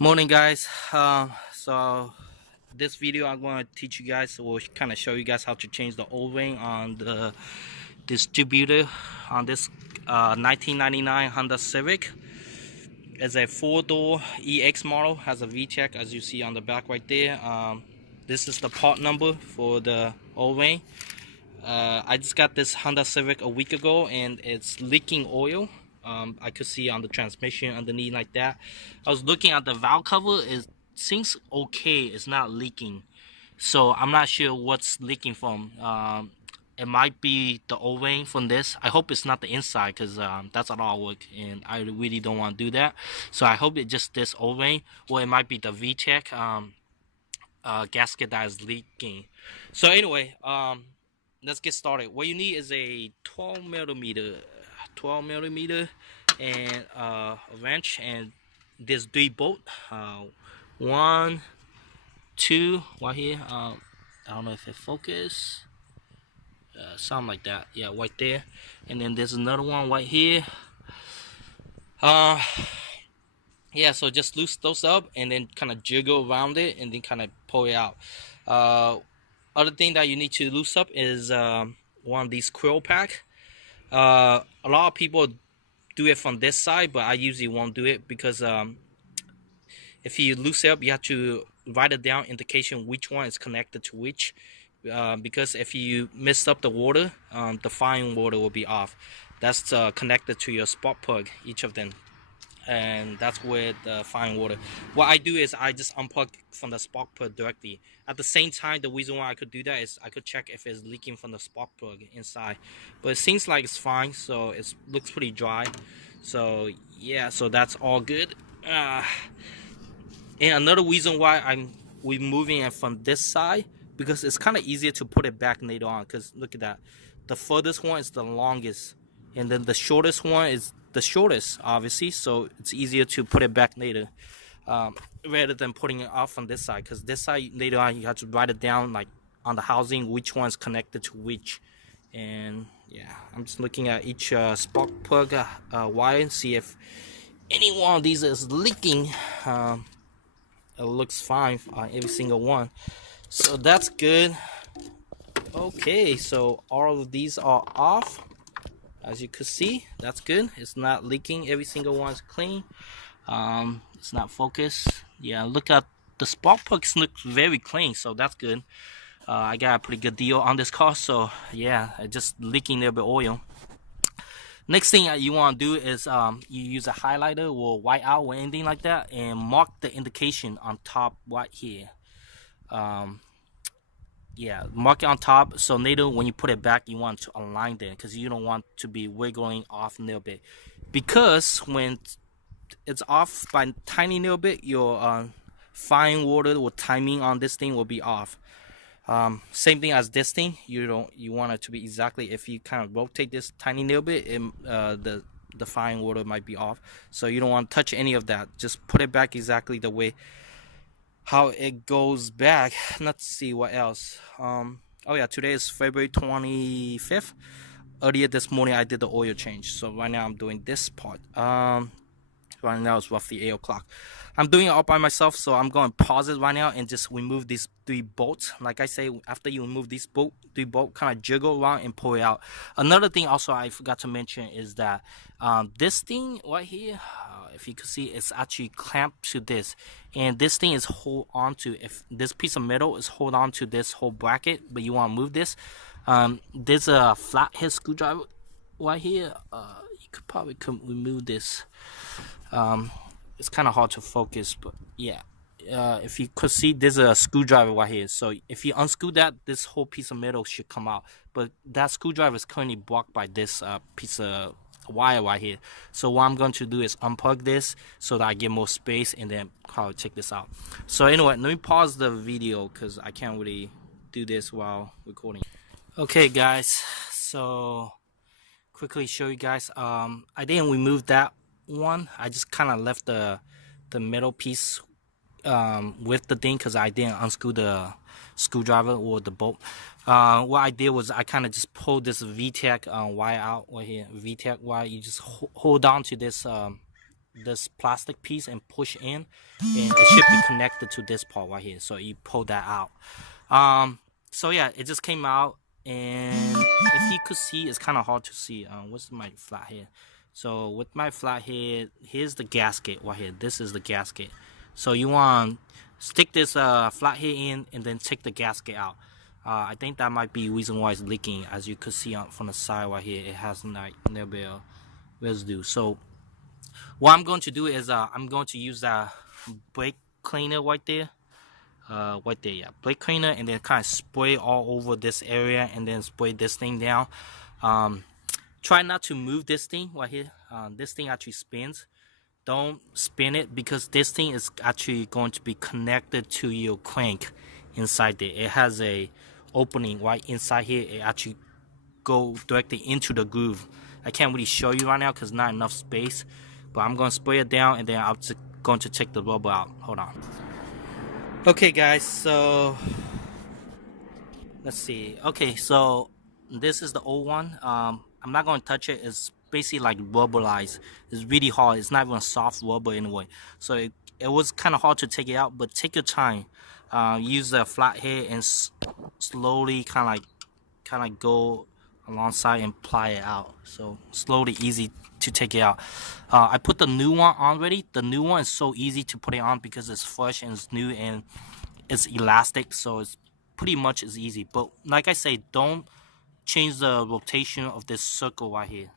Morning, guys. So this video I'm going to teach you guys, will kind of show you guys how to change the O-ring on the distributor on this 1999 Honda Civic. It's a four-door EX model, has a V-check as you see on the back right there. This is the part number for the O-ring. I just got this Honda Civic a week ago and it's leaking oil. I could see on the transmission underneath like that. I was looking at the valve cover. It seems okay. It's not leaking. So I'm not sure what's leaking from. It might be the O-ring from this. I hope it's not the inside because that's a lot of work and I really don't want to do that. So I hope it's just this O-ring, or it might be the V-check gasket that is leaking. So anyway, let's get started. What you need is a 12 millimeter and a wrench, and there's 3 bolts. One, two, right here. I don't know if it focus. Something like that. Yeah, right there. And then there's another one right here. Yeah, so just loose those up and then kind of jiggle around it and then kind of pull it out. Other thing that you need to loose up is one of these quill pack. A lot of people do it from this side, but I usually won't do it because if you loose it up, you have to write it down, indication which one is connected to which. Because if you mess up the water, the fine water will be off. That's connected to your spark plug, each of them, and that's where the fine water. What I do is I just unplug from the spark plug directly. At the same time, the reason why I could do that is I could check if it's leaking from the spark plug inside, but it seems like it's fine, so it looks pretty dry. So yeah, so that's all good. And another reason why we're moving it from this side, because it's kind of easier to put it back later on. Because look at that, the furthest one is the longest, and then the shortest one is the shortest, obviously, so it's easier to put it back later, rather than putting it off on this side, because this side later on you have to write it down like on the housing which one's connected to which. And yeah, I'm just looking at each spark plug wire and see if any one of these is leaking. It looks fine on every single one, so that's good. Okay, so all of these are off. As you could see, that's good. It's not leaking. Every single one's clean. It's not focused. Yeah, look at the spark plugs look very clean, so that's good. I got a pretty good deal on this car, so yeah, it's just leaking a little bit oil. Next thing you want to do is you use a highlighter or white out or anything like that, and mark the indication on top right here. Yeah, mark it on top, so later when you put it back you want to align there, because you don't want to be wiggling off a little bit, because when it's off by a tiny little bit, your fine water or timing on this thing will be off. Same thing as this thing, you want it to be exactly, if you kind of rotate this tiny little bit, the fine water might be off, so you don't want to touch any of that. Just put it back exactly the way how it goes back. Let's see what else. Oh yeah, today is February 25th. Earlier this morning I did the oil change, so right now I'm doing this part. Right now it's roughly 8 o'clock. I'm doing it all by myself, so I'm going to pause it right now and just remove these 3 bolts. Like I say, after you remove these 3 bolts, kind of jiggle around and pull it out. Another thing also I forgot to mention is that this thing right here, if you can see, it's actually clamped to this, and this thing is hold on to, if this piece of metal is hold on to this whole bracket, but you want to move this, there's a flathead screwdriver right here. You could probably remove this. It's kind of hard to focus, but yeah, if you could see, there's a screwdriver right here, so if you unscrew that, this whole piece of metal should come out, but that screwdriver is currently blocked by this piece of wire right here. So what I'm going to do is unplug this so that I get more space, and then probably check this out. So anyway, let me pause the video because I can't really do this while recording. Okay guys, so quickly show you guys, I didn't remove that one. I just kind of left the metal piece with the thing, because I didn't unscrew the screwdriver or the bolt. What I did was I kind of just pulled this VTEC wire out right here. VTEC wire, you just hold on to this this plastic piece and push in, and it should be connected to this part right here. So you pull that out. So yeah, it just came out, and if you could see, it's kind of hard to see. What's my flathead? So with my flathead, here's the gasket right here. This is the gasket. So you want to stick this flathead in and then take the gasket out. I think that might be the reason why it's leaking. As you could see from the side right here, it has like a little bit of residue. So what I'm going to do is I'm going to use that brake cleaner right there. Yeah, brake cleaner, and then kind of spray all over this area, and then spray this thing down. Try not to move this thing right here. This thing actually spins. Don't spin it, because this thing is actually going to be connected to your crank inside there. It has a opening right inside here. It actually go directly into the groove. I can't really show you right now because not enough space, but I'm going to spray it down, and then I'm just going to take the rubber out. Hold on. Okay guys, so let's see. Okay, so this is the old one. I'm not going to touch it. It's basically like rubberized. It's really hard. It's not even soft rubber anyway. So it was kind of hard to take it out, but take your time. Use the flathead and slowly kind of go alongside and ply it out. So slowly, easy to take it out. I put the new one on already. The new one is so easy to put it on because it's fresh and it's new and it's elastic, so it's pretty much as easy. But like I say, don't change the rotation of this circle right here.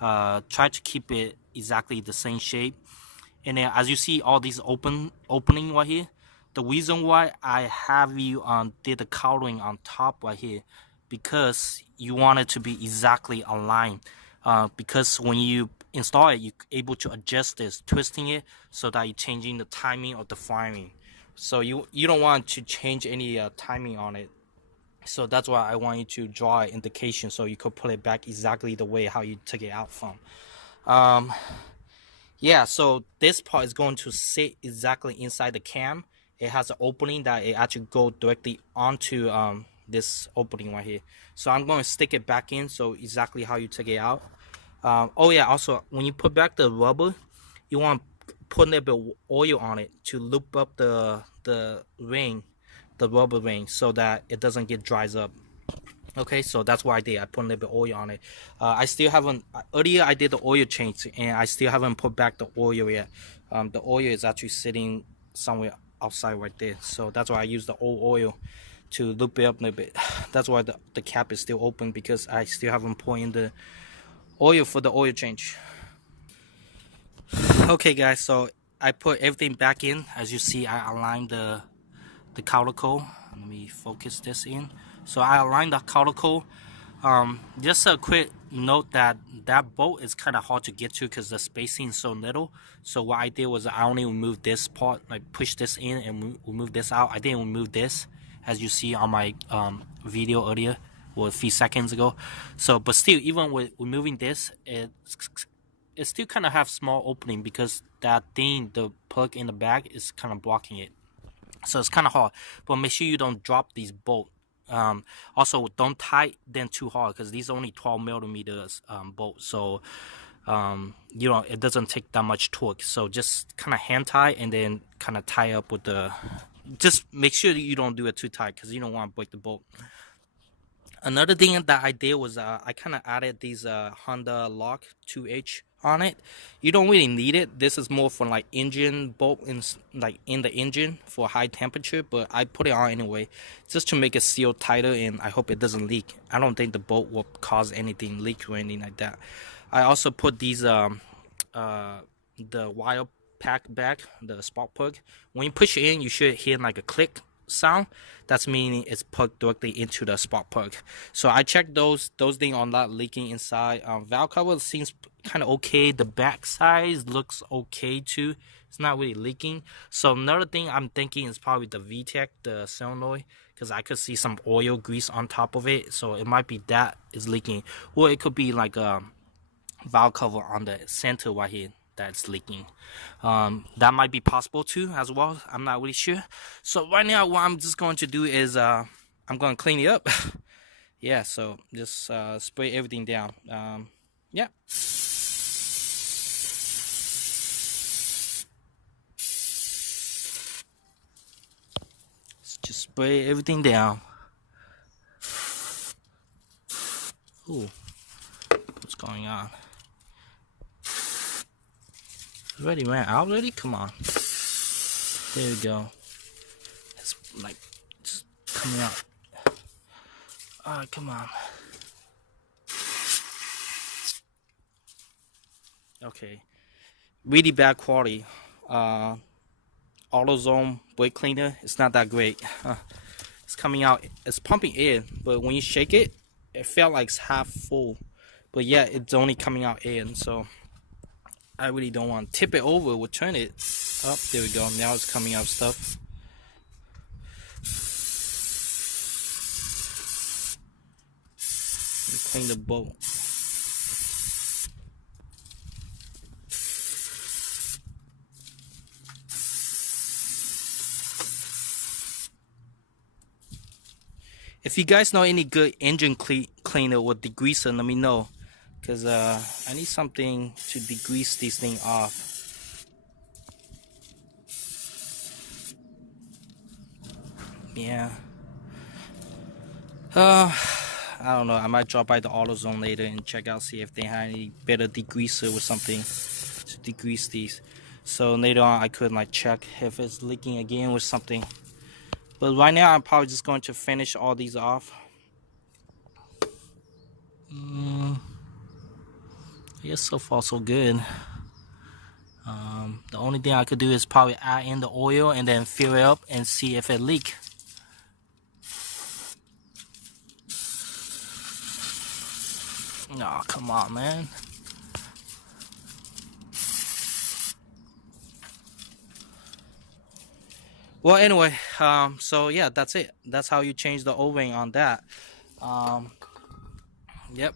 Try to keep it exactly the same shape. And then as you see all these opening right here, the reason why I have you did the coloring on top right here, because you want it to be exactly aligned. Because when you install it, you're able to adjust this, twisting it so that you're changing the timing of the firing. So you don't want to change any timing on it. So that's why I want you to draw an indication so you could put it back exactly the way how you took it out from. Yeah, so this part is going to sit exactly inside the cam. It has an opening that it actually go directly onto this opening right here. So I'm going to stick it back in, so exactly how you take it out. Oh yeah, also when you put back the rubber, you want to put a little bit of oil on it to loop up the ring, the rubber ring, so that it doesn't get dries up. Okay, so that's what I did. I put a little bit of oil on it. I still haven't, earlier I did the oil change, and I still haven't put back the oil yet. The oil is actually sitting somewhere outside right there. So that's why I use the old oil to loop it up a little bit. That's why the cap is still open, because I still haven't put in the oil for the oil change. Okay guys, so I put everything back in. As you see, I aligned the caudicle. Let me focus this in. So I aligned the caudicle. Just a quick note that bolt is kind of hard to get to because the spacing is so little. So what I did was I only removed this part, like push this in and remove this out. I didn't remove this, as you see on my video earlier, or a few seconds ago. So, but still, even with removing this, it still kind of have small opening because that thing, the plug in the back, is kind of blocking it. So it's kind of hard, but make sure you don't drop these bolts. Also, don't tight them too hard because these are only 12 millimeters bolts. So you know, it doesn't take that much torque. So just kind of hand tie and then kind of tie up with the. Just make sure that you don't do it too tight because you don't want to break the bolt. Another thing that I did was I kind of added these Honda Lock 2H on it. You don't really need it. This is more for like engine bolt in the engine for high temperature, but I put it on anyway just to make it seal tighter, and I hope it doesn't leak. I don't think the bolt will cause anything leak or anything like that. I also put these the wire pack back, the spark plug. When you push it in, you should hear like a click sound. That's meaning it's plugged directly into the spark plug. So I checked those things are not leaking inside. Valve cover seems kind of okay. The back size looks okay too. It's not really leaking. So another thing I'm thinking is probably the VTEC, the solenoid, because I could see some oil grease on top of it. So it might be that is leaking, or it could be like a valve cover on the center right here that's leaking. That might be possible too as well. I'm not really sure. So right now what I'm just going to do is I'm going to clean it up. Yeah, so just spray everything down. Yeah. Just spray everything down. Ooh, what's going on? Already ran out already? Come on. There we go. It's like just coming out. Alright, come on. Okay. Really bad quality. AutoZone brake cleaner. It's not that great. It's coming out. It's pumping air, but when you shake it, it felt like it's half full. But yeah, it's only coming out air, so I really don't want to tip it over. We'll turn it up. There we go. Now it's coming out stuff. Clean the bolt. If you guys know any good engine cleaner or degreaser, let me know, because I need something to degrease this thing off. Yeah. I don't know. I might drop by the AutoZone later and check out, see if they have any better degreaser or something to degrease these. So later on, I could like check if it's leaking again or something. But right now, I'm probably just going to finish all these off. I guess so far so good. The only thing I could do is probably add in the oil and then fill it up and see if it leaks. Oh, come on, man. Well, anyway, so yeah, that's it. That's how you change the O-ring on that. Yep.